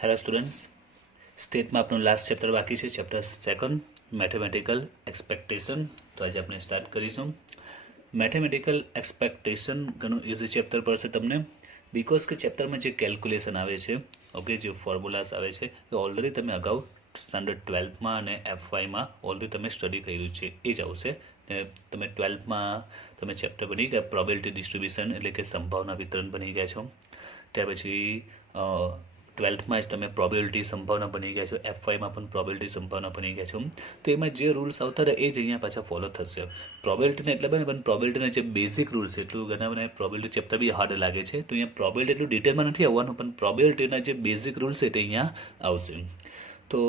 Hello students, સ્ટેટમાં આપણું last chapter બાકી છે, ચેપ્ટર સેકન્ડ મેથેમેટિકલ એક્સપેક્ટેશન. તો આજે આપણે સ્ટાર્ટ કરીશું. મેથેમેટિકલ એક્સપેક્ટેશન ઘણું ઇઝી ચેપ્ટર પડશે તમને, બિકોઝ કે ચેપ્ટરમાં જે કેલ્ક્યુલેશન આવે છે, ઓકે, જે ફોર્મ્યુલાસ આવે છે એ ઓલરેડી તમે અગાઉ સ્ટાન્ડર્ડ 12માં અને FYમાં ઓલરેડી તમે સ્ટડી કર્યું છે, એ જ આવશે. તમે 12માં તમે ચેપ્ટર બની ગયા પ્રોબેબિલિટી ડિસ્ટ્રીબ્યુશન, એટલે કે સંભાવના વિતરણ બની ગયા છો. ત્યાર પછી 12થમાં જ તમે પ્રોબેબિલિટી સંભાવના બની ગયા છો, FYમાં પણ પ્રોબેબિલિટી સંભાવના બની ગયા છો. તો એમાં જે રૂલ્સ આવતા હતા એ જ અહીંયા પાછા ફોલો થશે. પ્રોબેબિલિટીને એટલે બને, પણ પ્રોબેબિલિટીના જે બેઝિક રૂલ્સ છે એટલું ઘણા બધા પ્રોબેબિલિટી ચેપ્ટર બી હાર્ડ લાગે છે, તો અહીંયા પ્રોબેબિલિટી એટલું ડિટેલમાં નથી આવવાનું, પણ પ્રોબેબિલિટીના જે બેઝિક રૂલ્સ છે તે અહીંયા આવશે. તો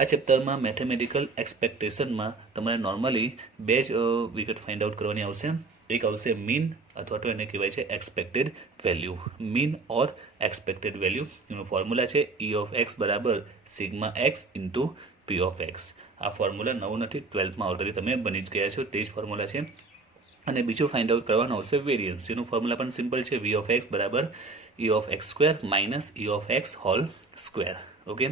આ ચેપ્ટરમાં મેથેમેટિકલ એક્સપેક્ટેશનમાં તમારે નોર્મલી બે જ વિગત ફાઇન્ડ આઉટ કરવાની આવશે. એક આવશે મીન, અથવા તો એને કહેવાય છે એક્સપેક્ટેડ વેલ્યુ. મીન ઓર એક્સપેક્ટેડ વેલ્યુ એનું ફોર્મ્યુલા છે E of x બરાબર sigma x into P of x. આ ફોર્મ્યુલા નવું નથી, 12માં ઓલરેડી તમે બની જ ગયા છો, તે જ ફોર્મ્યુલા છે. અને બીજું ફાઇન્ડ આઉટ કરવાનું આવશે વેરિયન્સ. એનું ફોર્મ્યુલા પણ સિમ્પલ છે, V of x બરાબર E of x square minus E of x whole square. Okay,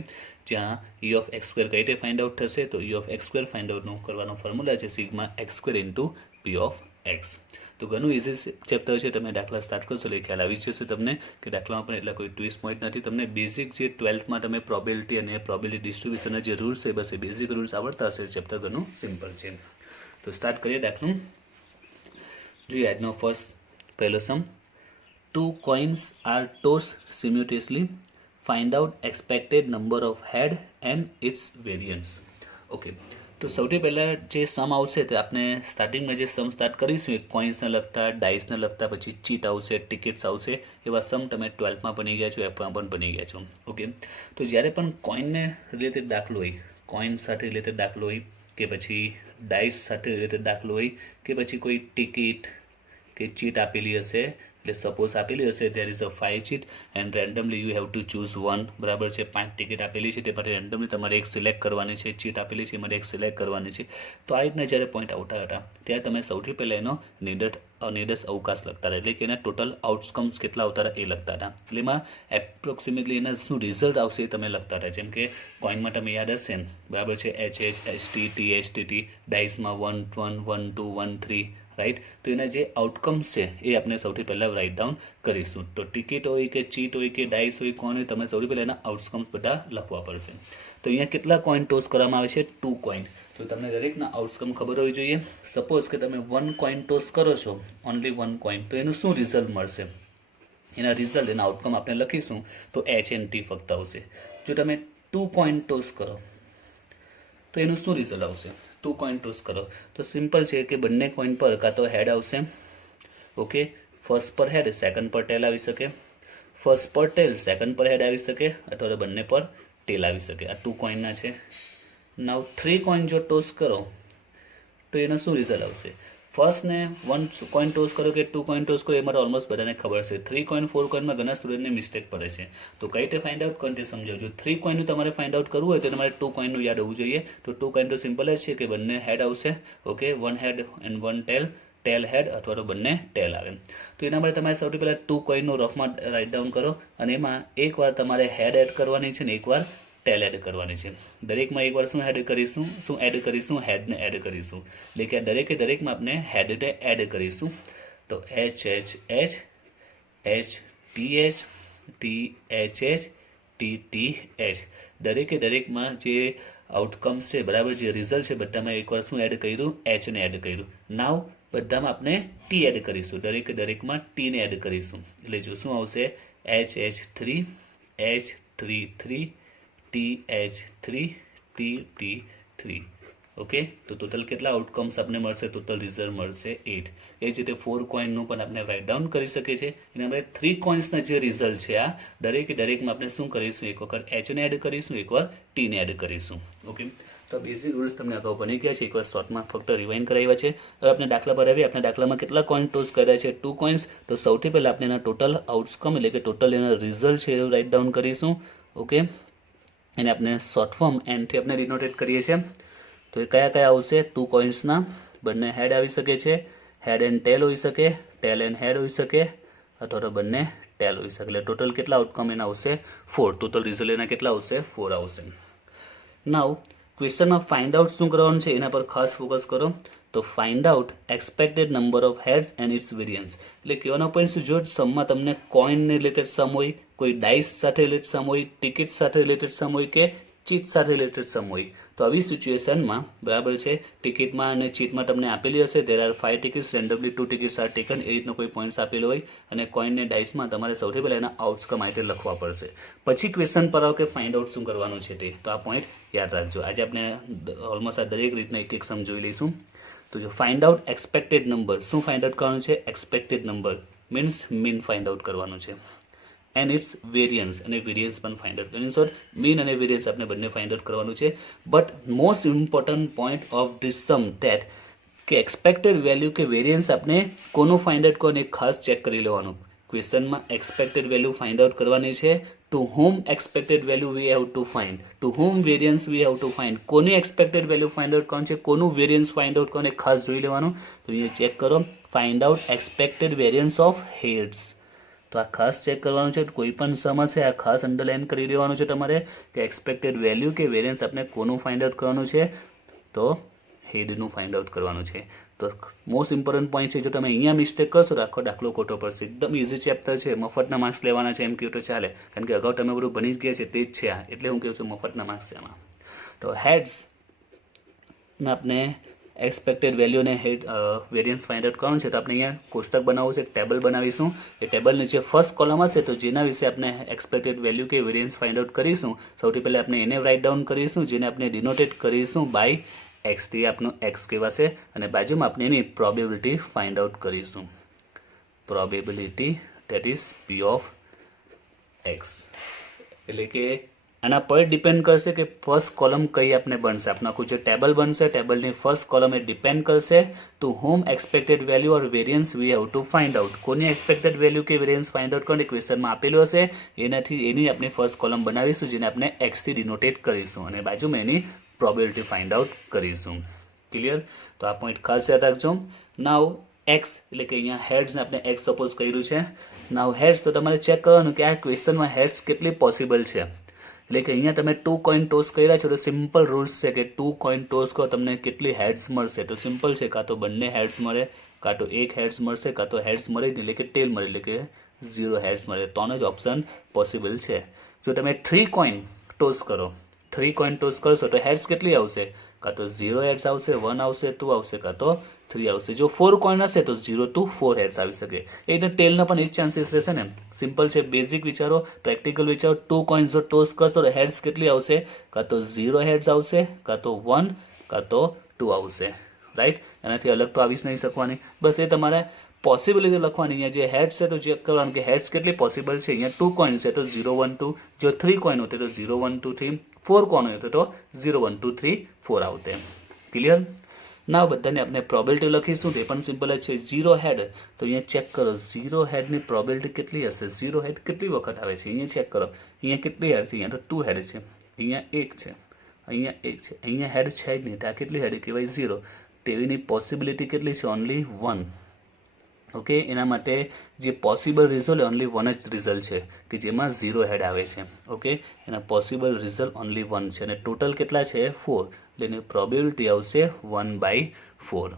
જ્યાં E of x સ્ક્વેર કઈ રીતે ફાઇન્ડ આઉટ થશે, તો E of x square find આઉટનું કરવાનો ફોર્મ્યુલા છે sigma x square into P of x. તો ઘણું ઇઝી ચેપ્ટર છે, તમે દાખલા સ્ટાર્ટ કરશો એટલે ખ્યાલ આવી જશે તમને કે દાખલામાં પણ એટલા કોઈ ટ્વિસ્ટ પોઈન્ટ નથી. તમને બેઝિક જે 12માં તમે પ્રોબેબિલિટી અને પ્રોબેબિલિટી ડિસ્ટ્રીબ્યુશનના જે રૂલ્સ છે, બસ એ બેઝિક રૂલ્સ આવડતા હશે. ચેપ્ટર ઘણું સિમ્પલ છે. તો સ્ટાર્ટ કરીએ દાખલું. જોઈએ આજનો પહેલો સમ. 2 coins are tossed simultaneously. Find out expected number of head and its variance. Okay, તો સૌથી પહેલાં જે સમ આવશે તે આપણે સ્ટાર્ટિંગમાં જે સમ સ્ટાર્ટ કરીશું, કોઇન્સને લગતા, ડાઇસને લગતા, પછી ચીટ આવશે, ટિકિટ્સ આવશે, એવા સમ તમે 12માં બની ગયા છો, Fમાં પણ બની ગયા છો. ઓકે, તો જ્યારે પણ કોઇનને રિલેટેડ દાખલો હોય, કોઇન સાથે રિલેટેડ દાખલો હોય, કે પછી ડાઇસ સાથે રિલેટેડ દાખલો હોય, કે પછી કોઈ ટિકિટ કે ચીટ આપેલી હશે, એટલે સપોઝ આપેલી હશે there is a 5 cheat and randomly you have to choose one, બરાબર છે, 5 ટિકિટ આપેલી છે, તે માટે રેન્ડમલી તમારે એક સિલેક્ટ કરવાની છે, ચીટ આપેલી છે એમાંથી એક સિલેક્ટ કરવાની છે. તો આ રીતના જ્યારે પોઈન્ટ આવતા હતા ત્યારે તમે સૌથી પહેલાં એનો નિર્દેશ અવકાશ લખતા હતા, એટલે કે એના ટોટલ આઉટકમ્સ કેટલા આવતા હતા એ લખતા હતા. એટલે એમાં એપ્રોક્સિમેટલી એના શું રિઝલ્ટ આવશે એ તમે લખતા હતા. જેમ કે કોઈનમાં તમે યાદ હશે ને, બરાબર છે, HH HT THTT, ડાઇસમાં 1 1 1 2 1 3, રાઈટ. તો એના જે આઉટકમ્સ છે એ આપણે સૌથી પહેલાં રાઇટ ડાઉન કરીશું. તો ટિકિટ હોય કે ચીટ હોય કે ડાઇસ હોય, કોણ હોય, તમે સૌથી પહેલાં એના આઉટકમ્સ બધા લખવા પડશે. તો અહીંયા કેટલા કોઈન ટોસ કરવામાં આવે છે? 2 કોઈન. તો તમને દરેકના આઉટકમ ખબર હોવી જોઈએ. સપોઝ કે તમે 1 કોઈન ટોસ કરો છો, ઓનલી 1 કોઈન, તો એનું શું રિઝલ્ટ મળશે? એના રિઝલ્ટ, એના આઉટકમ આપણે લખીશું તો HNT ફક્ત આવશે. જો તમે 2 કોઈન ટોસ કરો તો એનું શું રિઝલ્ટ આવશે? 2 કોઈન ટોસ કરો તો સિમ્પલ છે કે બંને કોઈન પર કાં તો હેડ આવશે, ઓકે, ફર્સ્ટ પર હેડ, સેકન્ડ પર ટેલ આવી શકે, ફર્સ્ટ પર ટેલ, સેકન્ડ પર હેડ આવી શકે, અથવા તો બંને પર ટેલ આવી શકે. આ 2 કોઈનના છે. નાવ 3 કોઈન જો ટોસ કરો તો એનો શું રિઝલ્ટ આવશે? ફર્સ્ટને 1 કોઈન ટોસ કરો કે 2 કોઈન ટોસ કરો, એ મારે ઓલમોસ્ટ બધાને ખબર છે. 3 કોઈન 4 કોઈનમાં ઘણા સ્ટુડન્ટને મિસ્ટેક પડે છે. તો કઈ રીતે ફાઇન્ડ આઉટ કરીને સમજાવજો. 3 કોઈનનું તમારે ફાઇન્ડ આઉટ કરવું હોય તો તમારે 2 કોઈનનું યાદ હોવું જોઈએ. તો 2 કોઈન તો સિમ્પલ જ છે કે બંને હેડ આવશે, ઓકે, 1 હેડ એન્ડ 1 ટેલ, ટેલ હેડ અથવા તો બંને ટેલ આવે. તો એના માટે તમારે સૌથી પહેલાં 2 કોઈનનું રફમાં રાઇટ ડાઉન કરો, અને એમાં એકવાર તમારે હેડ એડ કરવાની છે ને એકવાર ટેલ એડ કરવાની છે. દરેકમાં એકવાર શું એડ કરીશું? હેડને એડ કરીશું. એટલે કે દરેકમાં આપણે હેડને એડ કરીશું. તો HH H H TH THH TTH, દરેકમાં જે આઉટકમ્સ છે, બરાબર, જે રિઝલ્ટ છે, બધામાં એકવાર શું એડ કર્યું? Hને એડ કર્યું. નાવ બધામાં આપણે T એડ કરીશું, દરેકમાં Tને એડ કરીશું. એટલે જો શું આવશે? HH3 H33 TH3 TT3. Okay, તો ટોટલ કેટલા આઉટકમ્સ આપણે મળશે? ટોટલ રિઝલ્ટ મળશે 8. એ જ રીતે 4 કોઈનનું પણ આપણે રાઇટ ડાઉન કરી શકીએ છીએ. અને આપણે 3 કોઈન્સના જે રિઝલ્ટ છે, આ દરેકમાં આપણે શું કરીશું? એક વખત Hને એડ કરીશું, એકવાર Tને એડ કરીશું. ઓકે, તો બેઝિક રૂલ્સ તમને અગાઉ બની ગયા છે, એકવાર શોર્ટમાં ફક્ત રિવાઇન્ડ કરાવ્યા છે. હવે આપણે દાખલા પર આવીએ. આપણે દાખલામાં કેટલા કોઈન ટોસ કર્યા છે? 2 કોઈન્સ. તો સૌથી પહેલાં આપણે એના ટોટલ આઉટકમ, એટલે કે ટોટલ એના રિઝલ્ટ છે એ રાઇટ ડાઉન કરીશું. ઓકે, એને આપણે શોર્ટ ફોર્મ એનથી આપણે ડિનોટેટ કરીએ છીએ. તો એ કયા આવશે? 2 કોઈન્સના બંને હેડ આવી શકે છે, હેડ એન્ડ ટેલ હોઈ શકે, ટેલ એન્ડ હેડ હોઈ શકે, અથવા તો બંને ટેલ હોઈ શકે. એટલે ટોટલ કેટલા આઉટકમ એના આવશે 4. ટોટલ રિઝલ્ટ એના કેટલા આવશે 4 આવશે. નાવ ક્વેશ્ચનમાં ફાઇન્ડ આઉટ શું કરવાનું છે એના પર ખાસ ફોકસ કરો. તો find out expected number of heads and its variance. એટલે કહેવાનો પોઈન્ટ શું, જો સમમાં તમને કોઈનને રિલેટેડ સમ હોય, કોઈ ડાઇસ સાથે રિલેટેડ સમ હોય, ટિકિટ સાથે રિલેટેડ સમ હોય કે ચીટ સાથે રિલેટેડ સમ હોય, તો આવી સિચ્યુએશનમાં બરાબર છે ટિકિટમાં અને ચીટમાં તમને આપેલી હશે there are 5 tickets randomly 2 tickets are taken, એ રીતનો કોઈ પોઈન્ટ્સ આપેલો હોય અને કોઈન ને ડાઇસમાં તમારે સૌથી પહેલાં એના આઉટકમ આ રીતે લખવા પડશે. પછી ક્વેશ્ચન પર આવો કે ફાઇન્ડ આઉટ શું કરવાનું છે તે. તો આ પોઈન્ટ યાદ રાખજો. આજે આપણે ઓલમોસ્ટ આ દરેક રીતના એક સમ જોઈ લઈશું. તો જો ફાઇન્ડ આઉટ એક્સપેક્ટેડ નંબર, શું ફાઇન્ડ આઉટ કરવાનું છે? Expected number means mean find out કરવાનું છે. એન્ડ ઇટ્સ વેરિયન્સ, અને વેરિયન્સ પણ ફાઇન્ડ આઉટ કરવાનું. શોર્ટ મીન અને વેરિયન્સ આપણે બંને ફાઇન્ડ આઉટ કરવાનું છે. But most important point of this sum that કે એક્સપેક્ટેડ વેલ્યુ કે વેરિયન્સ આપણે કોનું ફાઇન્ડ આઉટ કરવાનું એ ખાસ ચેક કરી લેવાનું. ક્વેશ્ચનમાં એક્સપેક્ટેડ વેલ્યુ ફાઇન્ડ આઉટ કરવાની છે. To home expected value we have to find, to home variance we have to find. કોની એક્સપેક્ટેડ વેલ્યુ ફાઇન્ડ આઉટ કરવાનું છે, કોનું વેરિયન્સ ફાઇન્ડ આઉટ કરવાનું એ ખાસ જોઈ લેવાનું. તો અહીંયા ચેક કરો, find out expected variance of heads. તો આ ખાસ ચેક કરવાનું છે. કોઈ પણ સમ હશે આ ખાસ અંડરલાઇન કરી દેવાનું છે તમારે કે એક્સપેક્ટેડ વેલ્યુ કે વેરિયન્સ આપણે કોનું ફાઇન્ડ આઉટ કરવાનું છે, તો હેડનું ફાઇન્ડ આઉટ કરવાનું છે. તો મોસ્ટ ઇમ્પોર્ટન્ટ પોઈન્ટ છે. જો તમે અહીંયા મિસ્ટેક કરશો તો આખો દાખલો ખોટો પડશે. એકદમ ઇઝી ચેપ્ટર છે, મફતના માર્ક્સ લેવાના છે એમ કહ્યું તો ચાલે, કારણ કે અગાઉ તમે બધું ભણી જ ગયા છે તે જ છે આ, એટલે હું કહું છું મફતના માર્ક્સ છે આમાં. તો હેડ્સ આપણે એક્સપેક્ટેડ વેલ્યુ અને વેરિયન્સ ફાઇન્ડ આઉટ કરવાનું છે. તો આપણે અહીંયા કોષ્ટક બનાવવું છે, એક ટેબલ બનાવીશું. એ ટેબલ નીચે ફર્સ્ટ કોલમ હશે તો જેના વિશે આપણે એક્સપેક્ટેડ વેલ્યુ કે વેરિયન્સ ફાઇન્ડ આઉટ કરીશું, સૌથી પહેલાં આપણે એને રાઇટ ડાઉન કરીશું, જેને આપણે ડિનોટેટ કરીશું બાય એક્સ. થી આપણું એક્સ કહેવાશે અને બાજુમાં આપણે એની પ્રોબેબિલિટી ફાઇન્ડ આઉટ કરીશું. Probability that is P of x. એટલે કે આના પર ડિપેન્ડ કરશે કે ફર્સ્ટ કોલમ કઈ આપણે બનશે. આપણું આખું જે ટેબલ બનશે, ટેબલની ફર્સ્ટ કોલમ એ ડિપેન્ડ કરશે to home expected value or variance we have to find out. કોની એક્સપેક્ટેડ વેલ્યુ કે વેરિયન્સ ફાઇન્ડ આઉટ કરવાની ક્વેશ્ચનમાં આપેલું હશે, એની આપણે ફર્સ્ટ કોલમ બનાવીશું, જેને આપણે એક્સથી ડિનોટેટ કરીશું અને બાજુમાં એની પ્રોબેબિલિટી ફાઇન્ડ આઉટ કરીશું. ક્લિયર? તો આ પોઈન્ટ ખાસ યાદ રાખજો. નાવ એક્સ એટલે કે અહીંયા હેડ્સને આપણે એક્સ સપોઝ કર્યું છે. નાવ હેડ્સ, તો તમારે ચેક કરવાનું કે આ ક્વેશ્ચનમાં હેડ્સ કેટલી પોસિબલ છે. એટલે કે અહીંયા તમે 2 કોઈન ટોસ કર્યા છો તો સિમ્પલ રૂલ્સ છે કે 2 કોઈન ટોસ કરો તમને કેટલી હેડ્સ મળશે. તો સિમ્પલ છે, કાં તો બંને હેડ્સ મળે, કાં તો એક હેડ્સ મળશે, કાં તો હેડ્સ મળે જ નહીં એટલે કે ટેલ મળે, એટલે કે 0 હેડ્સ મળે. ત્રણ જ ઓપ્શન પોસિબલ છે. જો તમે 3 કોઈન ટોસ કરો, 3 કોઈન ટોસ કરશો તો હેડ્સ કેટલી આવશે? કાં તો 0 હેડ્સ આવશે, 1 આવશે, 2 આવશે, કાં તો 3 આવશે. જો 4 કોઈન હશે તો 0 to 4 હેડ્સ આવી શકે. એ રીતે ટેલના પણ એ જ ચાન્સીસ રહેશે ને. સિમ્પલ છે, બેઝિક વિચારો, પ્રેક્ટિકલ વિચારો. 2 કોઈન્સ જો ટોસ કરશો તો હેડ્સ કેટલી આવશે? કાં તો 0 હેડ્સ આવશે, કાં તો 1, કાં તો 2 આવશે. રાઈટ? એનાથી અલગ તો આવી જ નહીં શકવાની. બસ એ તમારે પોસિબિલિટી લખવાની. અહીંયા જે હેડ્સ છે તો ચેક કરવાનું કે હેડ્સ કેટલી પોસિબલ છે. અહીંયા 2 કોઈન છે તો 0, 1, 2. જો 3 કોઈન હોતે તો 0, 1, 2, 3. 4 કોઈન હોતે તો 0, 1, 2, 3, 4 આવતે. ક્લિયર? ના બધાને આપણે પ્રોબેબિલિટી લખીશું, તે પણ સિમ્પલ જ છે. 0 હેડ, તો અહીંયા ચેક કરો 0 હેડની પ્રોબેબિલિટી કેટલી હશે. 0 હેડ કેટલી વખત આવે છે અહીંયા ચેક કરો. અહીંયા કેટલી હેડ છે? અહીંયા તો 2 હેડ છે, અહીંયા 1 છે, અહીંયા 1 છે, અહીંયા હેડ છે જ નહીં. તો આ કેટલી હેડ કહેવાય? 0. તેવીની પોસિબિલિટી કેટલી છે? ઓનલી 1. ઓકે, એના માટે જે પોસિબલ રિઝલ્ટ ઓનલી 1 જ રિઝલ્ટ છે કે જેમાં 0 હેડ આવે છે. ઓકે, એના પોસિબલ રિઝલ્ટ ઓનલી 1 છે અને ટોટલ કેટલા છે? 4. એટલે એની પ્રોબેબિલિટી આવશે 1/4.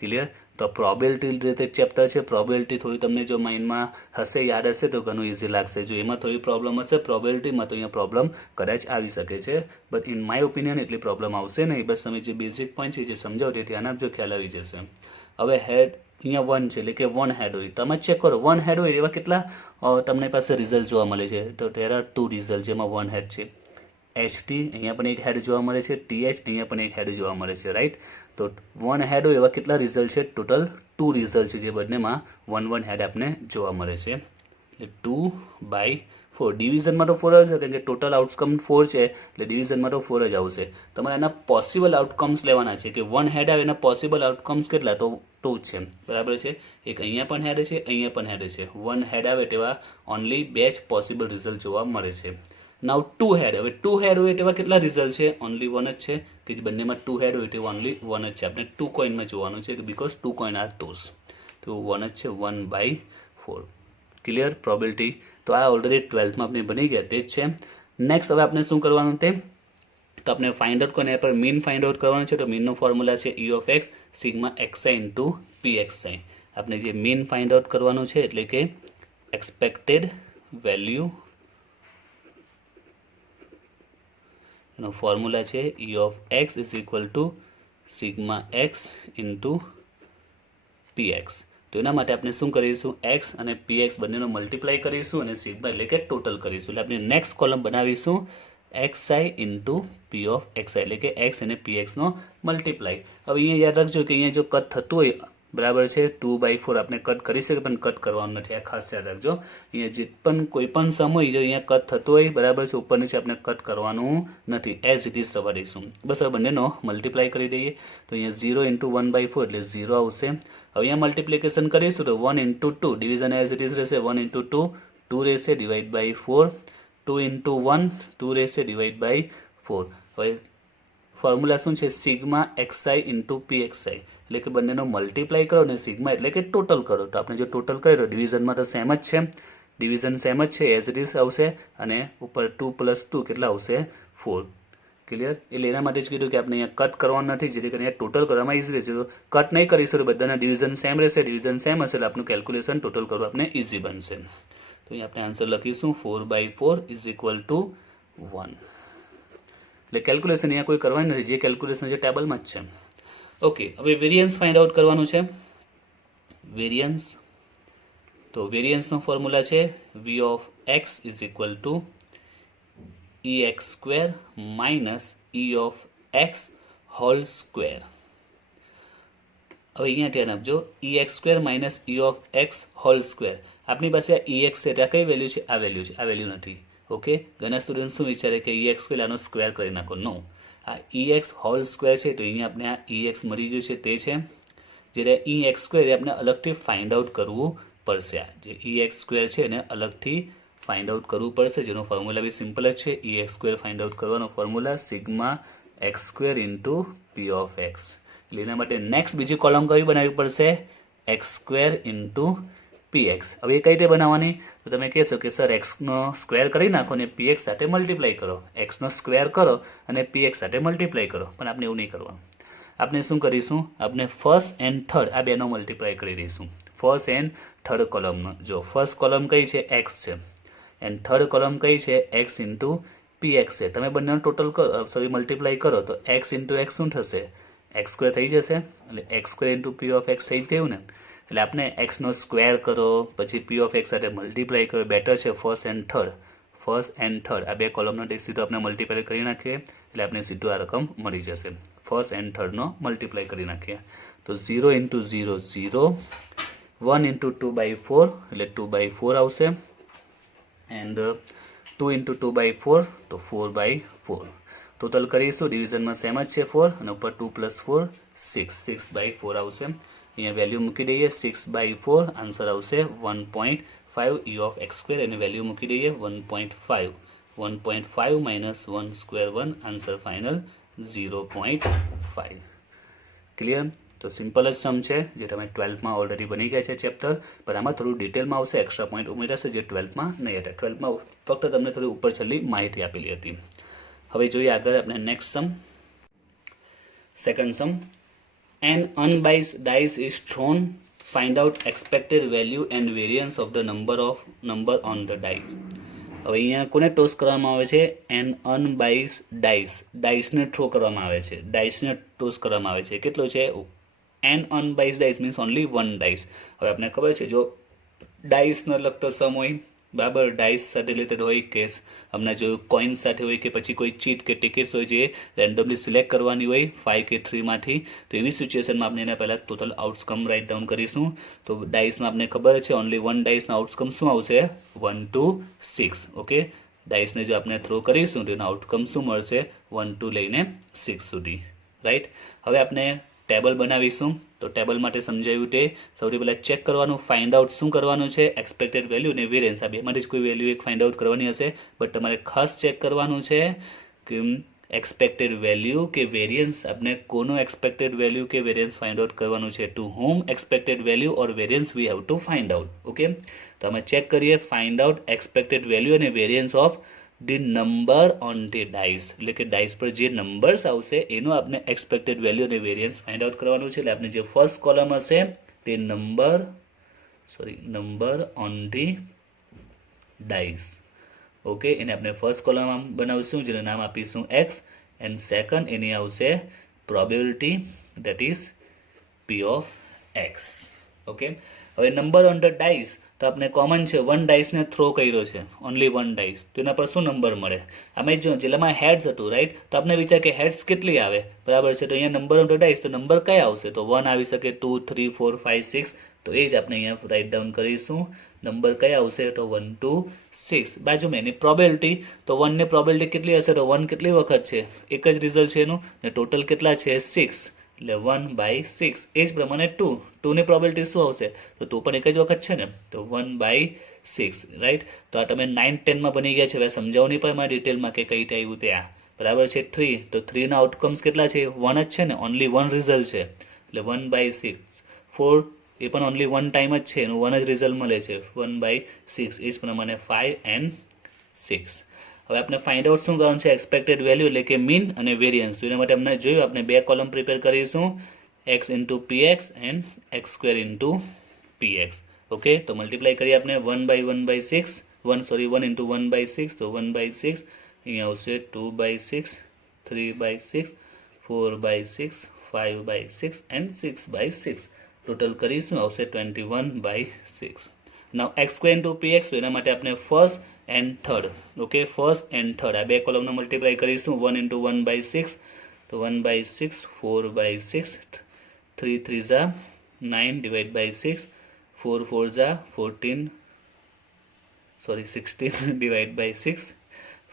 ક્લિયર? તો પ્રોબેબિલિટી રીતે ચેપ્ટર છે. પ્રોબેબિલિટી થોડી તમને જો માઇન્ડમાં હશે, યાદ હશે તો ઘણું ઇઝી લાગશે. જો એમાં થોડી પ્રોબ્લેમ હશે પ્રોબેબિલિટીમાં તો અહીંયા પ્રોબ્લેમ કદાચ આવી શકે છે. બટ ઇન માય ઓપિનિયન એટલી પ્રોબ્લેમ આવશે નહીં. બસ તમે જે બેઝિક પોઈન્ટ છે જે સમજાવો તે ધ્યાન આપજો, ખ્યાલ આવી જશે. હવે હેડ અહીંયા 1 છે એટલે કે 1 હેડ હોય. તમે ચેક કરો 1 હેડ હોય એવા કેટલા તમને પાસે રિઝલ્ટ જોવા મળે છે. તો there are 2 રિઝલ્ટ જેમાં 1 હેડ છે. HT અહીંયા પણ એક હેડ જોવા મળે છે, TH અહીંયા પણ એક હેડ જોવા મળે છે. રાઈટ? તો 1 હેડ હોય એવા કેટલા રિઝલ્ટ છે? ટોટલ 2 રિઝલ્ટ છે, જે બંનેમાં 1 હેડ આપણે જોવા મળે છે. એટલે 2/4. ડિવિઝનમાં તો 4 જ છે કારણ કે ટોટલ આઉટકમ 4 છે એટલે ડિવિઝનમાં તો 4 જ આવશે. તમારે એના પોસિબલ આઉટકમ્સ લેવાના છે કે 1 હેડ આવે એના પોસિબલ આઉટકમ્સ કેટલા? તો 2 છે. બરાબર છે? એક અહીંયા પણ હેડ છે, અહીંયા પણ હેડ છે. 1 હેડ આવે તેવા ઓનલી 2 જ પોસિબલ રિઝલ્ટ જોવા મળે છે. નાવ 2 હેડ, હવે 2 હેડ હોય તેવા કેટલા રિઝલ્ટ છે? ઓનલી 1 જ છે કે જે બંનેમાં 2 હેડ હોય તે ઓનલી 1 જ છે. આપણે 2 કોઈનમાં જોવાનું છે કે બીકોઝ 2 કોઈન આર ટોસ. તો 1 જ છે, 1/4. Clear probability. તો આ ઓલરેડી 12થમાં આપણે બની ગયા તે જ છે. નેક્સ્ટ હવે આપણે શું કરવાનું તે તો આપણે ફાઇન્ડ આઉટ કરીને પર મીન ફાઇન્ડ આઉટ કરવાનું છે. તો મીનનો ફોર્મ્યુલા છે E of x sigma xi into pxi. આપણે જે મીન ફાઇન્ડ આઉટ કરવાનું છે એટલે કે એક્સપેક્ટેડ વેલ્યુ એનો ફોર્મ્યુલા છે E of x is equal to sigma x into px. તો એના માટે આપણે શું કરીશું, x અને px બંનેનો મલ્ટીપ્લાય કરીશું અને સિગ્મા એટલે કે ટોટલ કરીશું. એટલે આપણે નેક્સ્ટ કોલમ બનાવીશું xi into p of xi એટલે કે x અને px નો મલ્ટીપ્લાય. હવે અહીંયા યાદ રાખજો કે અહીંયા જો કટ થતું હોય બરાબર છે 2/4 આપણે કટ કરી શકીએ પણ કટ કરવાનું નથી. આ ખાસ યાદ રાખજો. અહીંયા જે પણ કોઈ પણ સમ હોય જો અહીંયા કટ થતું હોય બરાબર છે ઉપર નીચે આપણે કટ કરવાનું નથી, એઝ ઇટ ઇઝ રવા દઈશું. બસ હવે બંનેનો મલ્ટીપ્લાય કરી દઈએ. તો અહીંયા 0 ઇન્ટુ 1/4 એટલે 0 આવશે. હવે અહીંયા મલ્ટીપ્લિકેશન કરીશું તો 1 into 2 division as it is રહેશે. 1 ઇન્ટુ 2 2 રહેશે ડિવાઈડ બાય 4. 2 ઇન્ટુ 1 2 રહેશે ડિવાઈડ બાય 4. હવે ફોર્મ્યુલા શું છે સિગ્મા xi ઇન્ટુ pxi એટલે કે બંનેનો મલ્ટીપ્લાય કરો અને સિગ્મા એટલે કે ટોટલ કરો. તો આપણે જો ટોટલ કરીએ તો ડિવિઝનમાં તો સેમ જ છે, ડિવિઝન સેમ જ છે એઝ ઇટ ઇઝ આવશે અને ઉપર 2 + 2 કેટલા આવશે 4. ક્લિયર. એટલે એના માટે જ કીધું કે આપણે અહીંયા કટ કરવાનું નથી જેથી કરીને ટોટલ કરવામાં ઇઝી રહેશે. તો કટ નહીં કરીશું તો બધાના ડિવિઝન સેમ રહેશે, ડિવિઝન સેમ હશે એટલે આપણું કેલ્ક્યુલેશન ટોટલ કરવું આપણે ઇઝી બનશે. તો અહીંયા આપણે આન્સર લખીશું 4/4 ઇઝ ઇક્વલ ટુ 1. એટલે કેલ્ક્યુલેશન અહીંયા કોઈ કરવાની નથી, જે કેલ્ક્યુલેશન જે ટેબલમાં જ છે. ઓકે, હવે વેરિયન્સ ફાઇન્ડ આઉટ કરવાનું છે. વેરિયન્સ તો વેરિયન્સનો ફોર્મ્યુલા છે v of x is equal to ex² minus e of x whole square. હવે અહીંયા ધ્યાન આપજો ex² minus e of x whole square. આપણી પાસે આ ex છે ત્યાં કઈ વેલ્યુ છે, આ વેલ્યુ છે, આ વેલ્યુ નથી. ઓકે, ઘણા સ્ટુડન્ટ શું વિચારે કે ex² આનો સ્ક્વેર કરી નાખો. નો, આ ex હોલ સ્ક્વેર છે તો અહીંયા આપણે આ ex મળી ગયું છે તે છે. જ્યારે ex² એ આપણે અલગથી ફાઇન્ડ આઉટ કરવું પડશે. આ જે ex² છે એને અલગથી ફાઇન્ડ આઉટ કરવું પડશે જેનો ફોર્મ્યુલા બી સિમ્પલ જ છે. ex² ફાઇન્ડ આઉટ કરવાનો formula sigma x² into p of x. એટલે એના માટે નેક્સ્ટ બીજી કોલમ કઈ બનાવવી પડશે x² ઇન્ટુ px. હવે એ કઈ રીતે બનાવવાની તો તમે કહેશો કે સર x નો સ્ક્વેર કરી નાખો અને px સાથે મલ્ટીપ્લાય કરો. x નો સ્ક્વેર કરો અને px સાથે મલ્ટીપ્લાય કરો, પણ આપણે એવું નહીં કરવાનું. આપણે શું કરીશું, આપણે ફર્સ્ટ એન્ડ થર્ડ આ બેનો મલ્ટીપ્લાય કરી દઈશું. ફર્સ્ટ એન્ડ થર્ડ કોલમનો જો ફર્સ્ટ કોલમ કઈ છે x છે એન્ડ થર્ડ કોલમ કઈ છે x ઇન્ટુ px છે. તમે બંનેનો ટોટલ કરો મલ્ટીપ્લાય કરો તો x ઇન્ટુ x શું થશે, x² થઈ જશે. એટલે x² into p of x થઈ જ ગયું ને. એટલે આપણે x નો સ્ક્વેર કરો પછી p of x સાથે મલ્ટીપ્લાય કરો, બેટર છે first and third. First and third આ બે કોલમનો સીધો આપણે મલ્ટીપ્લાય કરી નાખીએ એટલે આપણે સીધું આ રકમ મળી જશે. ફર્સ્ટ એન્ડ થર્ડનો મલ્ટીપ્લાય કરી નાખીએ તો 0 ઇન્ટુ 0 0, 1 ઇન્ટુ 2/4 એટલે 2/4 આવશે એન્ડ 2 ઇન્ટુ 2/4 તો 4/4. ટોટલ કરીશું ડિવિઝનમાં સેમ જ છે 4 અને ઉપર 2 + 4 6, 6/4 આવશે. અહીંયા વેલ્યુ મૂકી દઈએ 6/4 આન્સર આવશે 1.5 e of x² any value મૂકી દઈએ 1.5. 1.5 minus 1 square 1 answer final 0.5. Clear. તો સિમ્પલ જ સમ છે જે તમે 12થમાં ઓલરેડી બની ગયા છે ચેપ્ટર, પણ આમાં થોડું ડિટેલમાં આવશે, એક્સ્ટ્રા પોઈન્ટ ઉમેરાશે જે 12થમાં નહીં હતા. 12થમાં ફક્ત તમને થોડી ઉપર છેલ્લી માહિતી આપેલી હતી. હવે જોઈએ આગળ આપણે next sum. Second sum, an unbiased dice is thrown, find out expected value and variance of the number on the die. હવે અહીંયા કોને ટોસ કરવામાં આવે છે, એન અનબાઇસ ડાઇસ. ડાઇસને થ્રો કરવામાં આવે છે, ડાઇસને ટોસ કરવામાં આવે છે. કેટલો છે an unbiased dice means only 1 dice. હવે આપણે ખબર છે જો ડાઇસનો લગતો સમ હોય બરાબર, ડાઇસ સાથે રિલેટેડ હોય કે હમણાં જો કોઇન્સ સાથે હોય કે પછી કોઈ ચીટ કે ટિકિટ્સ હોય જે રેન્ડમલી સિલેક્ટ કરવાની હોય 5 કે 3 માંથી, તો એવી સિચ્યુએશનમાં આપણે એના પહેલાં ટોટલ આઉટકમ રાઇટ ડાઉન કરીશું. તો ડાઇસમાં આપણે ખબર છે ઓનલી 1 ડાઇસનો આઉટકમ શું આવશે 1 to 6. ઓકે, ડાઇસને જો આપણે થ્રો કરીશું તો એનો આઉટકમ શું મળશે 1 to લઈને 6 સુધી. રાઈટ. હવે આપણે ટેબલ બનાવીશું. તો ટેબલ માટે સમજાવ્યું તે સૌથી પહેલાં ચેક કરવાનું, ફાઇન્ડ આઉટ શું કરવાનું છે, એક્સપેક્ટેડ વેલ્યુ અને વેરિયન્સ. આ બેમાંથી જ કોઈ વેલ્યુ એક ફાઇન્ડ આઉટ કરવાની હશે, બટ તમારે ખાસ ચેક કરવાનું છે કે એક્સપેક્ટેડ વેલ્યુ કે વેરિયન્સ, આપણે કોનું એક્સપેક્ટેડ વેલ્યુ કે વેરિયન્સ ફાઇન્ડ આઉટ કરવાનું છે, to home expected value or variance we have to find out. Okay, તો અમે ચેક કરીએ ફાઇન્ડ આઉટ એક્સપેક્ટેડ વેલ્યુ અને variance of the number on the dice, એટલે કે ડાઇસ પર જે નંબર્સ આવશે એનું આપણે એક્સપેક્ટેડ વેલ્યુ અને વેરિયન્સ ફાઇન્ડ આઉટ કરવાનું છે. એટલે આપણે જે ફર્સ્ટ કોલમ હશે તે number on the dice. Okay, એને આપણે ફર્સ્ટ કોલમ બનાવીશું જેનું નામ આપીશું એક્સ, એન્ડ સેકન્ડ એની આવશે probability, that is P of x. Okay, હવે નંબર ઓન ધ ડાઇસ તો આપણે કોમન છે, વન ડાઇસને થ્રો કર્યો છે, ઓનલી વન ડાઇસ, તો એના પર શું નંબર મળે? અમે જો જેલામાં હેડ્સ હતું, રાઈટ, તો આપણે વિચાર કે હેડ્સ કેટલી આવે, બરાબર છે, તો અહીંયા નંબર ઓન ધ ડાઇસ તો નંબર કયા આવશે? તો 1 આવી શકે, 2, 3, 4, 5, 6, તો એ જ આપણે અહીંયા રાઇટ ડાઉન કરીશું. નંબર કયા આવશે? તો 1, 2, 6. બાજુમાં એની પ્રોબેબિલિટી, તો 1 ની પ્રોબેબિલિટી કેટલી હશે? તો 1 કેટલી વખત છે? એક જ રિઝલ્ટ છે એનું, ને ટોટલ કેટલા છે? 6, એટલે 1/6. એ જ પ્રમાણે 2 ની પ્રોબેબિલિટી શું આવશે? તો 2 પણ એક જ વખત છે ને, તો 1/6, રાઈટ. તો આ તમે 9, 10 માં બની ગયા છે. હવે સમજાવો નહીં પણ મારી ડિટેલમાં કે કઈ રીતે આવ્યું ત્યાં, બરાબર છે. 3, તો 3 ના આઉટકમ્સ કેટલા છે? 1 જ છે ને, ઓનલી 1 રિઝલ્ટ છે, એટલે 1/6. 4, એ પણ ઓનલી 1 ટાઈમ જ છે, એનું 1 જ રિઝલ્ટ મળે છે, 1/6. એ જ પ્રમાણે 5 and 6. હવે આપણે ફાઇન્ડ આઉટ શું કરવાનું છે? એક્સપેક્ટેડ વેલ્યુ એટલે કે મીન અને વેરિયન્સ. તો એના માટે અમને જોયું આપણે 2 કોલમ પ્રિપેર કરીશું, x into px and x square into px. Okay, તો મલ્ટીપ્લાય કરીએ આપણે 1/1/6, 1 into 1/6, તો 1/6, અહીંયા આવશે 2/6, 3/6, 4/6, 5/6 and 6/6. ટોટલ કરીશું આવશે 21/6. નાઉ x square into px, તો એના માટે આપણે first and third, okay, first and third આ 2 કોલમનો મલ્ટીપ્લાય કરીશું. 1 into 1/6, તો 1/6, 4/6, 3 3s are 9 divided by 6, 4 4s are 14, 16 divided by 6,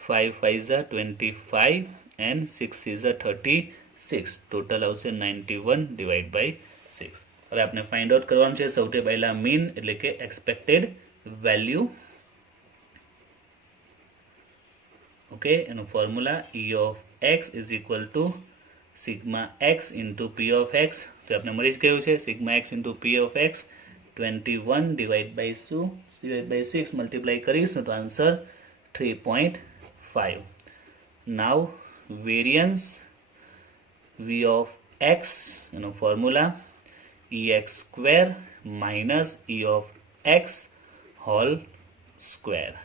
5 5s are 25 and 6 is a 36. Total આવશે 91 divided by 6. હવે આપણે ફાઇન્ડ આઉટ કરવાનું છે સૌથી પહેલા મીન એટલે કે એક્સપેક્ટેડ વેલ્યુ. ઓકે, એનું formula E of x is equal to sigma x into p of x. તો આપણે મળી જ ગયું છે sigma x into p of x, 21 divided by 6 multiply કરીશું તો answer 3.5. Now variance v of x, એનો formula ex square minus e of x whole square.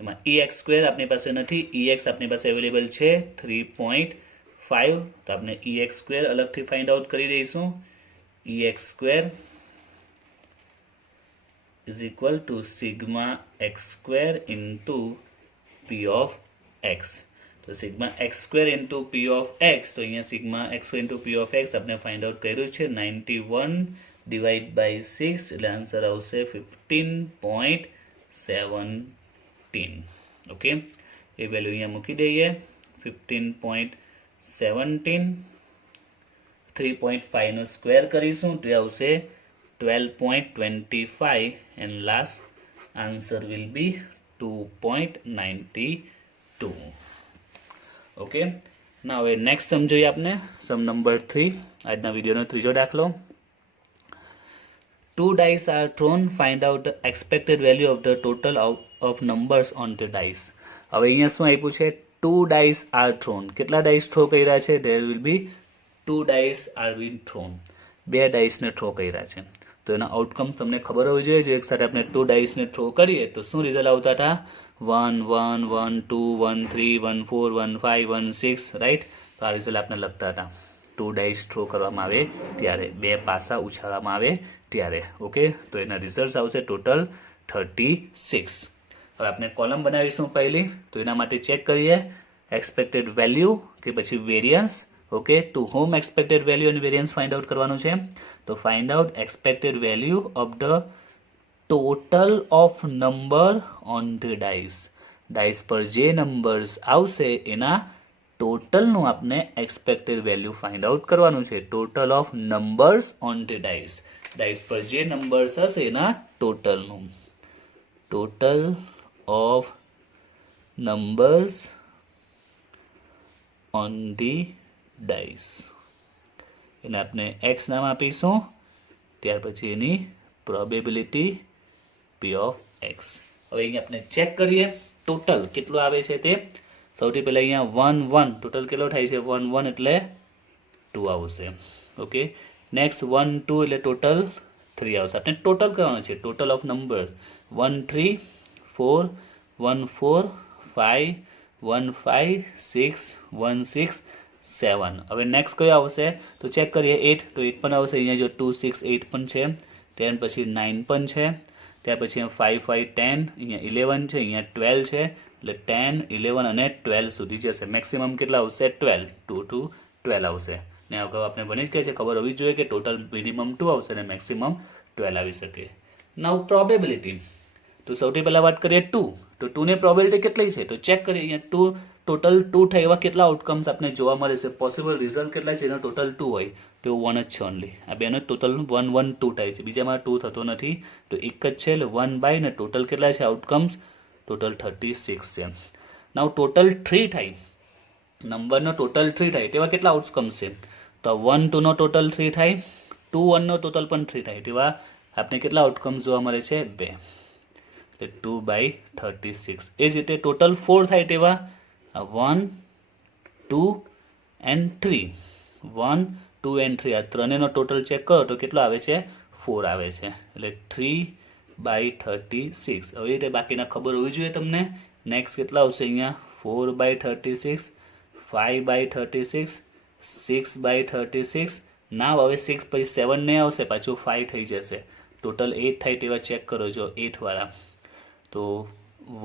એમાં ex square આપણી પાસે નથી, ex આપણી પાસે અવેલેબલ છે 3.5, તો આપણે ex square અલગથી ફાઇન્ડ આઉટ કરી દઈશું. ex square is equal to sigma x square into p of x. તો sigma x square into P of x, તો અહીંયા sigma x square into P of x આપણે ફાઇન્ડ આઉટ કર્યું છે 91 divide by 6, એટલે answer આવશે 15.17. Okay, એ value અહીંયા મૂકી દઈએ 15.17. 3.5 નો સ્ક્વેર કરીશું તો આવશે 12.25 and last answer will be 2.92. Okay, ના હવે નેક્સ્ટ સમ જોઈએ આપણે, સમ નંબર 3, આજના વિડીયોનો ત્રીજો દાખલો. 2 dice are thrown, find out the expected value of the total of numbers on the dice. હવે અહીંયા શું આપ્યું છે? 2 dice are thrown. કેટલા ડાઇસ થ્રો કર્યા છે? there will be 2 dice are being thrown. 2 ડાઇસને throw કર્યા છે, તો એના આઉટકમ તમને ખબર હોવી જોઈએ. એક સાથે આપણે 2 ડાઇસને થ્રો કરીએ તો શું રિઝલ્ટ આવતા હતા? 1 1 1 2 1 3 1 4 1 5 1 6, રાઈટ. તો આ રિઝલ્ટ આપણે લખતા હતા 2 ડાઇસ થ્રો કરવામાં આવે ત્યારે, 2 પાસા ઉછાળવામાં આવે ત્યારે. ઓકે, તો એના રિઝલ્ટ આવશે ટોટલ 36. હવે આપણે કોલમ બનાવીશું પહેલી, તો એના માટે ચેક કરીએ એક્સપેક્ટેડ વેલ્યુ કે પછી variance. Okay, to home expected value અને વેરિયન્સ ફાઇન્ડ આઉટ કરવાનું છે. તો find out expected value of the total of number on the dice. Dice પર જે નંબર્સ આવશે એના ટોટલનું આપણે એક્સપેક્ટેડ વેલ્યુ ફાઇન્ડ આઉટ કરવાનું છે. Total of numbers on the dice. Dice પર જે નંબર્સ હશે એના ટોટલનું. Total of numbers on the dice. એને આપણે એક્સ નામ આપીશું. ત્યાર પછી એની પ્રોબેબિલિટી પી ઓફ એક્સ. હવે અહીંયા આપણે ચેક કરીએ ટોટલ કેટલું આવે છે તે. સૌથી પહેલાં અહીંયા 1 1 ટોટલ કેટલો થાય છે? 1 1 એટલે 2 આવશે. ઓકે, નેક્સ્ટ 1 2 એટલે ટોટલ 3 આવશે. આપણે ટોટલ કરવાનું છે, ટોટલ ઓફ નંબર્સ. 1 3 4 1 4 5 1 5 6 1 6 7. હવે નેક્સ્ટ કયો આવશે તો ચેક કરીએ. 8 તો 8 પણ આવશે. અહીંયા જો 2 6 8 પણ છે. 10 પછી 9 પણ છે. ત્યાર પછી 5 5 10, અહીંયા 11 છે, અહીંયા 12 છે. એટલે 10 11 અને 12 સુધી જશે. મેક્સિમમ કેટલા આવશે? 12. 2 to 12 આવશે. ને અગાઉ આપણે ભણી જ ગયા છે, ખબર હોવી જોઈએ કે ટોટલ મિનિમમ 2 આવશે અને મેક્સિમમ 12 આવી શકે. નાઉ પ્રોબેબિલિટી. તો સૌથી પહેલાં વાત કરીએ 2. તો 2 ની પ્રોબેબિલિટી કેટલી છે તો ચેક કરીએ. અહીંયા 2 ટોટલ 2 થાય એવા કેટલા આઉટકમ્સ આપણે જોવા મળે છે? પોસિબલ રિઝલ્ટ કેટલા છે? એનો ટોટલ 2 હોય તો 1 જ છે ઓનલી. આ બેનો ટોટલ 1 1 2 થાય છે, બીજામાં 2 થતો નથી. તો એક જ છે એટલે 1 બાય ને ટોટલ કેટલા છે આઉટકમ્સ? ટોટલ 36 છે. નાઉ ટોટલ 3 થાય, નંબરનો ટોટલ 3 થાય તેવા કેટલા આઉટકમ્સ છે? તો 1 2 નો ટોટલ 3 થાય, 2 1 નો ટોટલ પણ 3 થાય. તેવા આપણે કેટલા આઉટકમ્સ જોવા મળે છે? 2. એટલે 2 બાય 36. એ જ રીતે ટોટલ 4 થાય તેવા 1 2 એન્ડ 3. 1 2 એન્ડ 3 આ ત્રણેયનો ટોટલ ચેક કરો તો કેટલો આવે છે? 4 આવે છે. એટલે 3 બાય 36. હવે રીતે બાકીના ખબર હોવી જોઈએ તમને. નેક્સ્ટ કેટલા આવશે અહીંયા? 4 બાય 36, 5 બાય 36, 6 બાય 36. ના હવે 6 પછી 7 નહીં આવશે, પાછું 5 થઈ જશે. ટોટલ 8 થાય તેવા ચેક કરો જો 8 વાળા. તો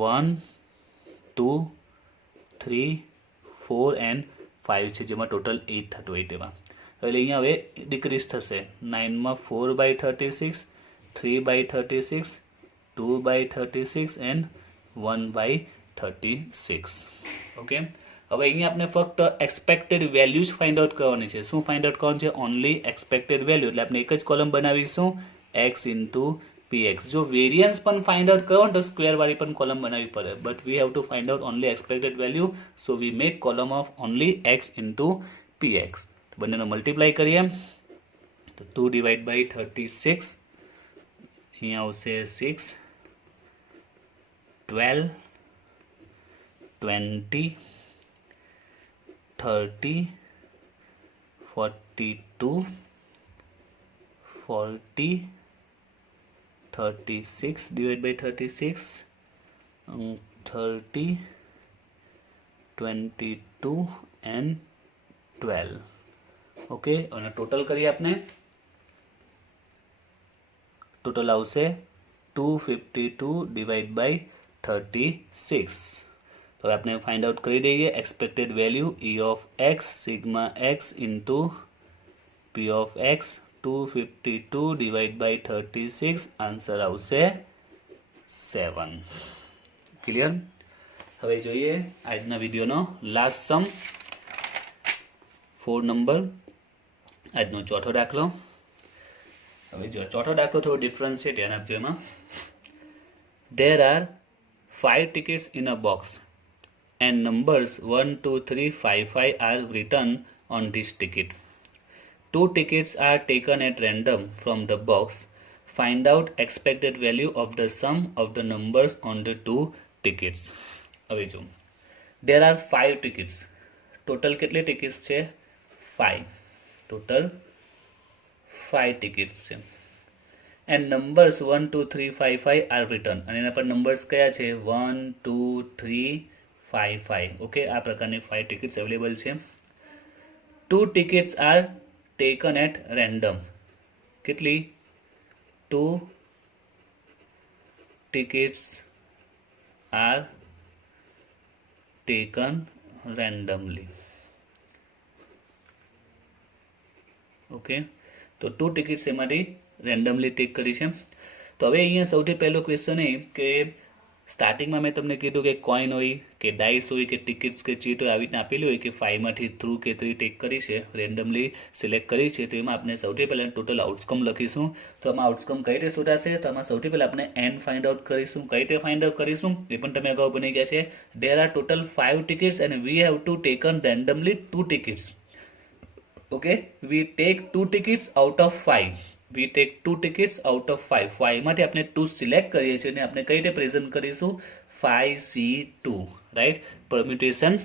1 2 3 4 એન્ડ 5 છે, જેમાં ટોટલ 8 થતું હોય તેમાં. એટલે અહીંયા હવે ડિક્રીઝ થશે. 9 માં 4 by 36, 3 by 36, 2 by 36 and 1 by 36. Okay, હવે અહીંયા આપણે ફક્ત એક્સપેક્ટેડ વેલ્યુઝ ફાઇન્ડ આઉટ કરવાની છે. શું ફાઇન્ડ આઉટ કરવાનું છે? Only expected value. એટલે આપણે એક જ કોલમ બનાવીશું, x ઇન્ટુ px. જો વેરિયન્સ પણ ફાઇન્ડ આઉટ કરો તો સ્ક્વેર વાળી પણ કોલમ બનાવવી પડે, but we have to find out only expected value, so we make column of only x into px. બંનેનો મલ્ટીપ્લાય કરીએ તો 2 ડિવાઇડ બાય 36, અહીંયા આવશે 6, 12 20 30 42 40 36 divided by 36, 30 22 and 12. ઓકે, અને ટોટલ કરીએ આપણે. ટોટલ આવશે 252 ડિવાઇડ બાય 36. તો હવે આપણે ફાઇન્ડ આઉટ કરી દઈએ expected value E of x sigma x into P of x. 252 divide by 36, answer આવશે 7. ક્લિયર? હવે જોઈએ આજના વિડીયોનો લાસ્ટ સમ, 4 નંબર, આજનો ચોથો દાખલો. હવે જો ચોથો દાખલો થોડો ડિફરન્સ છે, ધ્યાન આપજો એમાં. There are 5 tickets in a box and numbers 1 2 3 5 5 are written on this ticket. 2 tickets are taken at random from the box. Find out expected value of the sum of the numbers on the 2 tickets. હવે જો there are 5 tickets. Total કેટલી tickets છે? 5. Total 5 tickets છે. And numbers 1 2 3 5 5 are return. અને એના પર numbers કયા છે? 1 2 3 5 5. ઓકે, આ પ્રકારની 5 ટિકિટ્સ અવેલેબલ છે. 2 tickets are taken at random. કેટલી? 2 tickets are taken randomly. Okay, તો 2 ટિકિટ્સ એમાંથી રેન્ડમલી ટેક કરી છે. તો હવે અહીંયા સૌથી પહેલો ક્વેશ્ચન એ કે સ્ટાર્ટિંગમાં મેં તમને કીધું કે કોઈન હોય કે ડાઇસ હોય કે ટિકિટ્સ કે ચીટ હોય આવી રીતના આપેલી હોય કે 5માંથી થ્રુ કે 3 ટેક કરી છે, રેન્ડમલી સિલેક્ટ કરી છે, તો એમાં આપણે સૌથી પહેલાં ટોટલ આઉટકમ લખીશું. તો આમાં આઉટકમ કઈ રીતે શોધાશે? તો આમાં સૌથી પહેલાં આપણે એન ફાઇન્ડ આઉટ કરીશું. કઈ રીતે ફાઇન્ડ આઉટ કરીશું એ પણ તમે અગાઉ બની ગયા છે. There are total 5 tickets and we have to taken randomly 2 tickets. Okay, we take 2 tickets out of 5. We take 2 tickets out of 5. 5માંથી આપણે 2 સિલેક્ટ કરીએ છીએ અને આપણે કઈ રીતે પ્રેઝન્ટ કરીશું? 5C2, right? પરમ્યુટેશન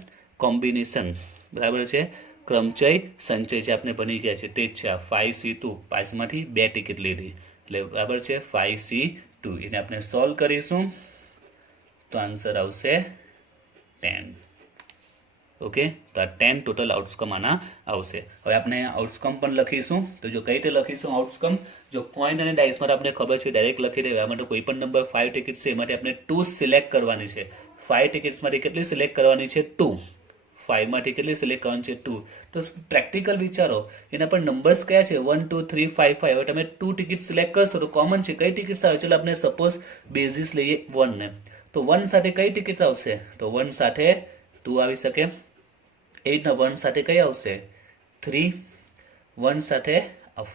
કોમ્બિનેશન, બરાબર છે? ક્રમચય સંચય જે આપણે બની ગયા છે તે જ છે આ 5C2. 5માંથી 2 ટિકિટ લીધી એટલે બરાબર છે 5C2. એને આપણે સોલ્વ કરીશું તો આન્સર આવશે 10. ઓકે, તો આ 10 ટોટલ આઉટકમ આના આવશે. હવે આપણે આઉટકમ પણ લખીશું. તો જો કઈ રીતે લખીશું આઉટકમ? જો કોઈન અને ડાઇસમાં આપણે ખબર છે ડાયરેક્ટ લખી દેવા. આ માટે કોઈ પણ નંબર 5 ટિકિટ છે એમાંથી આપણે 2 સિલેક્ટ કરવાની છે. 5 ટિકિટ્સમાંથી કેટલી સિલેક્ટ કરવાની છે? 2. 5માંથી કેટલી સિલેક્ટ કરવાની છે? 2. તો પ્રેક્ટિકલ વિચારો, એના પર નંબર્સ કયા છે? 1 2 3 5 5. હવે તમે 2 ટિકિટ સિલેક્ટ કરશો તો કોમન છે કઈ ટિકિટ્સ આવે? ચલો આપણે સપોઝ બેઝિસ લઈએ 1 ને, તો 1 સાથે કઈ ટિકિટ આવશે? તો 1 સાથે 2 આવી શકે. 8 ના 1 સાથે કઈ આવશે? 3. 1 સાથે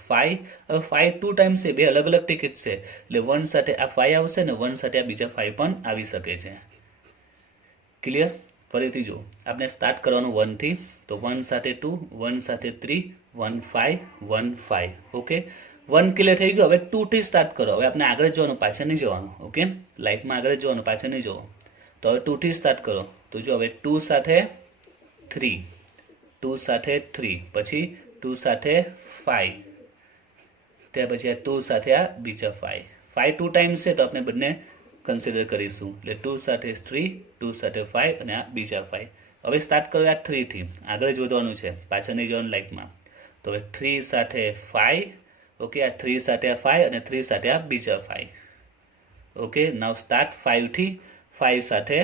5. હવે 5 2 ટાઈમ્સ છે, બે અલગ અલગ ટિકિટ છે એટલે 1 સાથે આ 5 આવશે ને 1 સાથે આ બીજા 5 પણ આવી શકે છે. ક્લિયર? ફરીથી જો આપણે સ્ટાર્ટ કરવાનું 1 થી, તો 1 સાથે 2, 1 સાથે 3, 1 5, 1 5. ઓકે, 1 ક્લિયર થઈ ગયું. હવે 2 થી સ્ટાર્ટ કરો. હવે આપણે આગળ જવાનું, પાછળ નહીં જવાનું. ઓકે, લાઈફમાં આગળ જવાનું, પાછળ નહીં જવાનું. તો હવે 2 થી સ્ટાર્ટ કરો. તો જો હવે 2 સાથે 3, 2 સાથે 3, પછી 2 સાથે 5, ત્યાર પછી આ 2 સાથે આ બીજા 5. 5 2 ટાઈમ્સ છે તો આપણે બંને કન્સિડર કરીશું એટલે 2 સાથે 3, 2 સાથે 5 અને આ બીજા 5. હવે સ્ટાર્ટ કરો આ 3 થી, આગળ જ વધવાનું છે, પાછળ નહીં જવાનું લાઈફમાં. તો હવે 3 સાથે 5. ઓકે, આ 3 સાથે આ 5 અને 3 સાથે આ બીજા 5. ઓકે, નાવ સ્ટાર્ટ 5 થી, 5 સાથે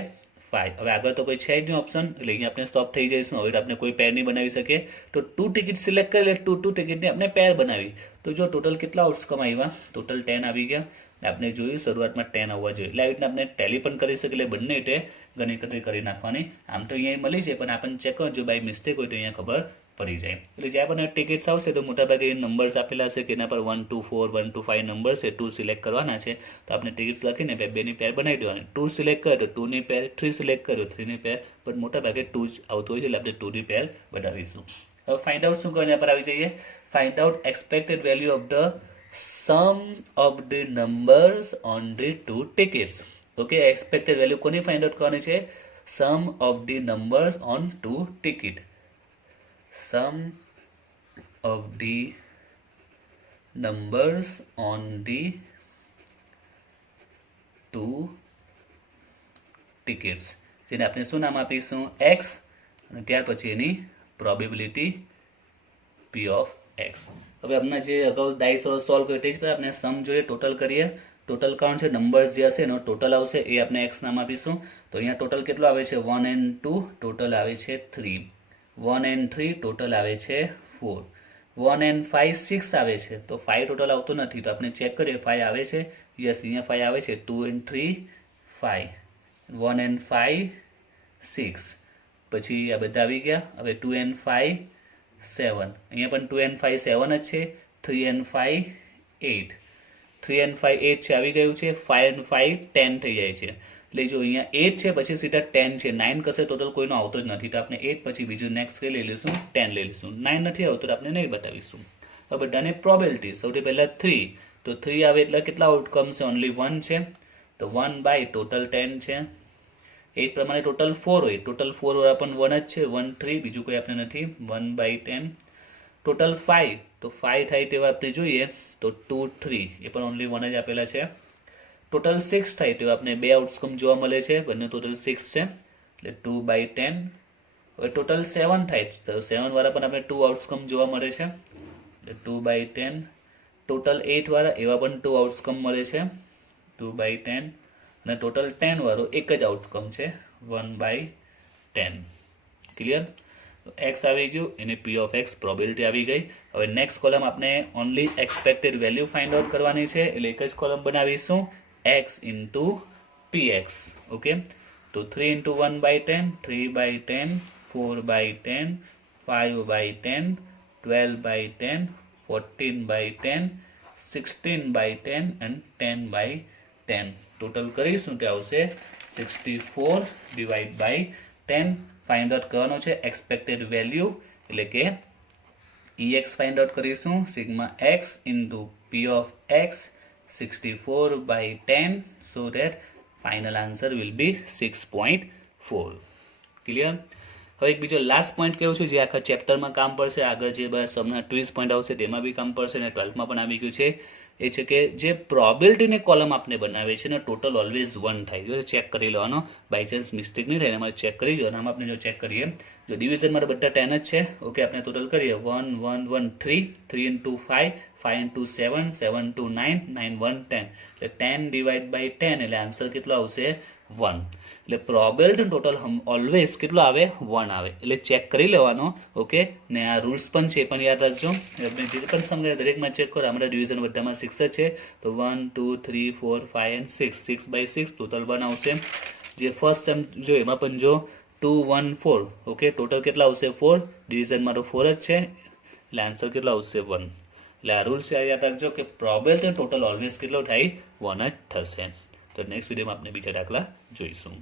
5. હવે આગળ તો કોઈ છે જ નહીં ઓપ્શન એટલે અહીંયા આપણે સ્ટોપ થઈ જઈશું. હવે આપણે કોઈ પેર નહીં બનાવી શકીએ તો 2 ટિકિટ સિલેક્ટ કરી એટલે 2 ટિકિટની આપણે પેર બનાવી. તો જો ટોટલ કેટલા આઉટકમ આવ્યા? ટોટલ 10 આવી ગયા. આપણે જોયું શરૂઆતમાં 10 આવવા જોઈએ એટલે આવી રીતના આપણે ટેલી પણ કરી શકીએ. એટલે બંને રીતે ગણતરી કરી નાખવાની. આમ તો અહીંયા મળી જાય પણ આપણને ચેક કરો જો બાય મિસ્ટેક હોય તો અહીંયા ખબર પડી જાય. એટલે જ્યાં પણ ટિકિટ્સ આવશે તો મોટાભાગે નંબર્સ આપેલા છે કે એના પર 1 2 4 1 2 5 નંબર્સ છે. 2 સિલેક્ટ કરવાના છે તો આપણે ટિકિટ્સ લખીને 2 ની પેર બનાવી દેવાની. 2 સિલેક્ટ કર્યો તો 2 ની પેર, 3 સિલેક્ટ કર્યો 3 ની પેર, પણ મોટાભાગે 2 જ આવતું હોય છે એટલે આપણે 2 ની પેર બનાવીશું. હવે ફાઇન્ડ આઉટ શું કરવા પર આવી જઈએ? Find out expected value of the sum of the numbers on the 2 tickets. Okay, expected value કોની ફાઇન્ડ આઉટ કરવાની છે? sum of the numbers on 2 ticket. sum of the numbers on the 2 tickets, જેને આપણે શું નામ આપીશું? x, અને ત્યાર પછી એની પ્રોબેબિલિટી p of x. હવે આપણે જે અગાઉ ડાઇસ સોલ્વ કર્યો તે જ આપણે સમ જોઈએ, ટોટલ કરીએ. ટોટલ કાઉન્ટ છે, નંબર્સ જે હશે એનો ટોટલ આવશે એ આપણે x નામ આપીશું. તો અહીંયા ટોટલ કેટલો આવે છે? 1 and 2 ટોટલ આવે છે 3. 1 and 3 ટોટલ આવે છે 4. 1 and 5 6 આવે છે તો 5 ટોટલ આવતો નથી તો આપણે ચેક કરીએ 5 આવે છે. યસ, અહીંયા 5 આવે છે. 2 and 3 5, 1 and 5 6, પછી આ બધા આવી ગયા. હવે 2 and 5 7, અહીંયા પણ 2 and 5 7 જ છે. 3 and 5 8, 3 and 5 8 છે, આવી ગયું છે. 5 and 5 10 થઈ જાય છે. એટલે જો અહીંયા 8 છે પછી સીધા 10 છે. 9 કશે ટોટલ કોઈનો આવતો જ નથી તો આપણે 8 પછી બીજું નેક્સ્ટ લઈ લઈશું 10 લઈ લઈશું. 9 નથી આવતો તો આપણે નહીં બતાવીશું. હવે બધાને પ્રોબેબિલિટી સૌથી પહેલાં 3, તો 3 આવે એટલે કેટલા આઉટકમ છે? ઓનલી 1 છે તો 1 બાય ટોટલ 10 છે. એ જ પ્રમાણે ટોટલ 4 હોય, ટોટલ 4 વાળા પણ 1 જ છે, 1 3, બીજું કોઈ આપણે નથી. 1 બાય 10. ટોટલ 5, તો 5 થાય તેવા આપણે જોઈએ તો 2 3, એ પણ ઓનલી 1 જ આપેલા છે. ટોટલ 6 થાય તેવા આપણે 2 આઉટકમ જોવા મળે છે, બંને ટોટલ 6 છે એટલે 2 બાય 10. હવે ટોટલ 7 થાય તો 7 વાળા પણ આપણે 2 આઉટકમ જોવા મળે છે એટલે 2 બાય 10. ટોટલ 8 વાળા એવા પણ 2 આઉટકમ મળે છે 2 બાય 10. અને ટોટલ 10 વાળો એક જ આઉટકમ છે 1 બાય 10. ક્લિયર? x આવી ગયું, એને p ઓફ x પ્રોબેબિલિટી આવી ગઈ. હવે નેક્સ્ટ કોલમ આપણે only expected value find out કરવાની છે એટલે એક જ કોલમ બનાવીશું x into p. px. Okay, तो 3 into 1 by 10, 3 by 10, 4 by 10, 5 by 10, 12 by 10, 14 by 10, 16 by 10 and 10 by 10. Total કરીશું કે આવશે 64 ડિવાઈડ બાય 10. ફાઇન્ડ આઉટ કરવાનો છે એક્સપેક્ટેડ વેલ્યુ, એટલે કે EX ફાઇન્ડ આઉટ કરીશું sigma x into P of x 64 by 10, so that final answer will be 6.4. Clear? હવે એક બીજો લાસ્ટ પોઈન્ટ કેવું છું જે આખા ચેપ્ટરમાં કામ પડશે, આગળ જે બધા સમના ટ્વિઝ પોઈન્ટ આવશે તેમાં બી કામ પડશે અને 12માં પણ આવી ગયું છે, એ છે કે જે પ્રોબેબિલિટીની કોલમ આપણે બનાવીએ છીએ ને ટોટલ ઓલવેઝ 1 થાય. જો ચેક કરી લેવાનો, બાય ચાન્સ મિસ્ટેક નહીં થાય એમાં ચેક કરી દો. આમાં આપણે જો ચેક કરીએ, જો ડિવિઝન મારે બધા 10 જ છે. ઓકે, આપણે ટોટલ કરીએ 1 1 1 3, 3 into 5, 5 into 7, 7 into 9, 9 1 10, એટલે 10 ડિવાઈડ બાય 10 એટલે આન્સર કેટલો આવશે 1. એટલે પ્રોબેબિલિટી ટોટલ ઓલવેઝ કેટલો આવે 1 આવે, એટલે ચેક કરી લેવાનો. ઓકે, ને આ રૂલ્સ પણ છે પણ યાદ રાખજો. આપણે જે પણ સમજે દરેકમાં ચેક કરો. અમારા ડિવિઝન બધામાં 6 જ છે, તો 1 2 3 4 5 and 6, 6 by 6 ટોટલ 1 આવશે. જે ફર્સ્ટ સેમ જો એમાં પણ જો 2 1 4. ઓકે, ટોટલ કેટલા આવશે 4, ડિવિઝન મારો 4 જ છે એટલે આન્સર કેટલો આવશે 1. એટલે આ રૂલ્સ યાદ રાખજો કે પ્રોબેબિલિટી ટોટલ ઓલવેઝ કેટલો થાય 1 જ થશે. તો નેક્સ્ટ વિડીયોમાં આપણે બીજા દાખલા જોઈશું.